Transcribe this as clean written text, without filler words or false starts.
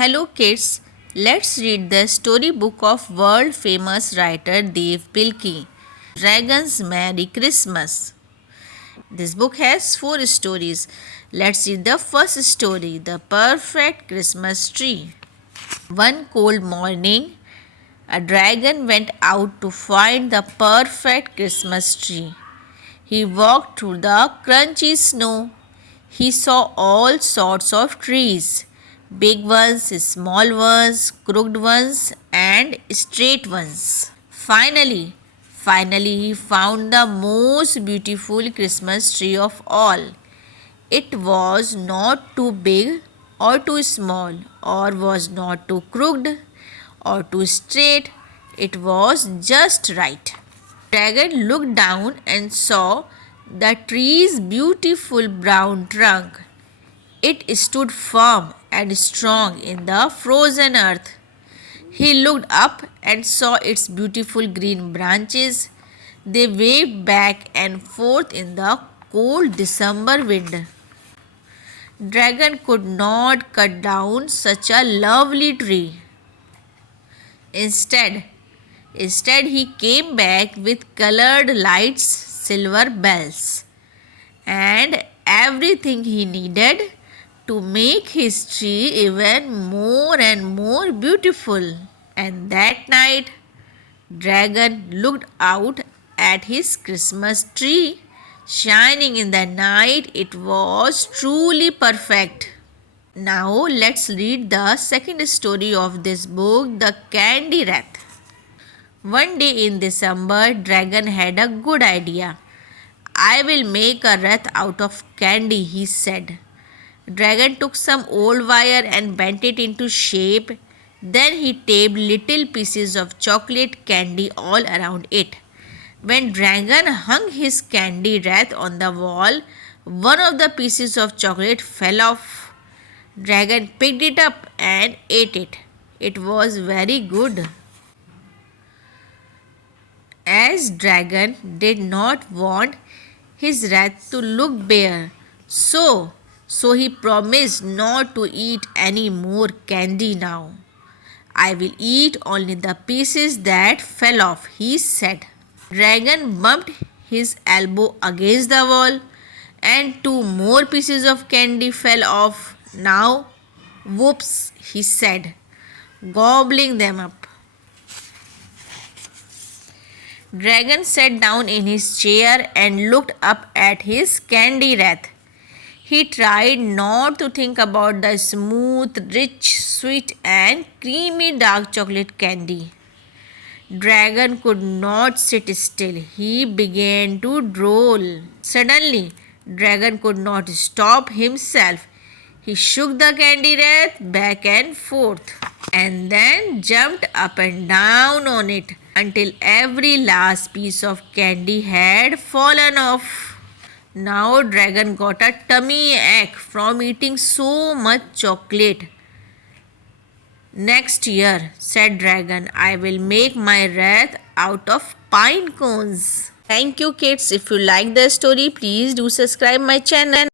Hello kids, let's read the storybook of world famous writer Pilkey, Dragon's Merry Christmas. This book has 4 stories. Let's read the first story, The Perfect Christmas Tree. One cold morning, a dragon went out to find the perfect Christmas tree. He walked through the crunchy snow. He saw all sorts of trees, big ones, small ones, crooked ones, and straight ones. Finally, he found the most beautiful Christmas tree of all. It was not too big or too small, or was not too crooked or too straight. It was just right. Dragon looked down and saw the tree's beautiful brown trunk. It stood firm and strong in the frozen earth. He looked up and saw its beautiful green branches. They waved back and forth in the cold December wind. Dragon could not cut down such a lovely tree. Instead, he came back with colored lights, silver bells, and everything he needed to make his tree even more and more beautiful. And that night, Dragon looked out at his Christmas tree. Shining in the night, it was truly perfect. Now let's read the second story of this book, The Candy Wreath. One day in December, Dragon had a good idea. I will make a wreath out of candy, he said. Dragon took some old wire and bent it into shape. Then he taped little pieces of chocolate candy all around it. When Dragon hung his candy wreath on the wall, one of the pieces of chocolate fell off. Dragon picked it up and ate it. It was very good. As Dragon did not want his wreath to look bare, so he promised not to eat any more candy now. I will eat only the pieces that fell off, he said. Dragon bumped his elbow against the wall and 2 more pieces of candy fell off. Now, whoops, he said, gobbling them up. Dragon sat down in his chair and looked up at his candy wreath. He tried not to think about the smooth, rich, sweet, and creamy dark chocolate candy. Dragon could not sit still. He began to drool. Suddenly, Dragon could not stop himself. He shook the candy wreath back and forth and then jumped up and down on it until every last piece of candy had fallen off. Now Dragon got a tummy ache from eating so much chocolate. Next year, said Dragon, I will make my wreath out of pine cones. Thank you kids. If you like the story, please do subscribe my channel.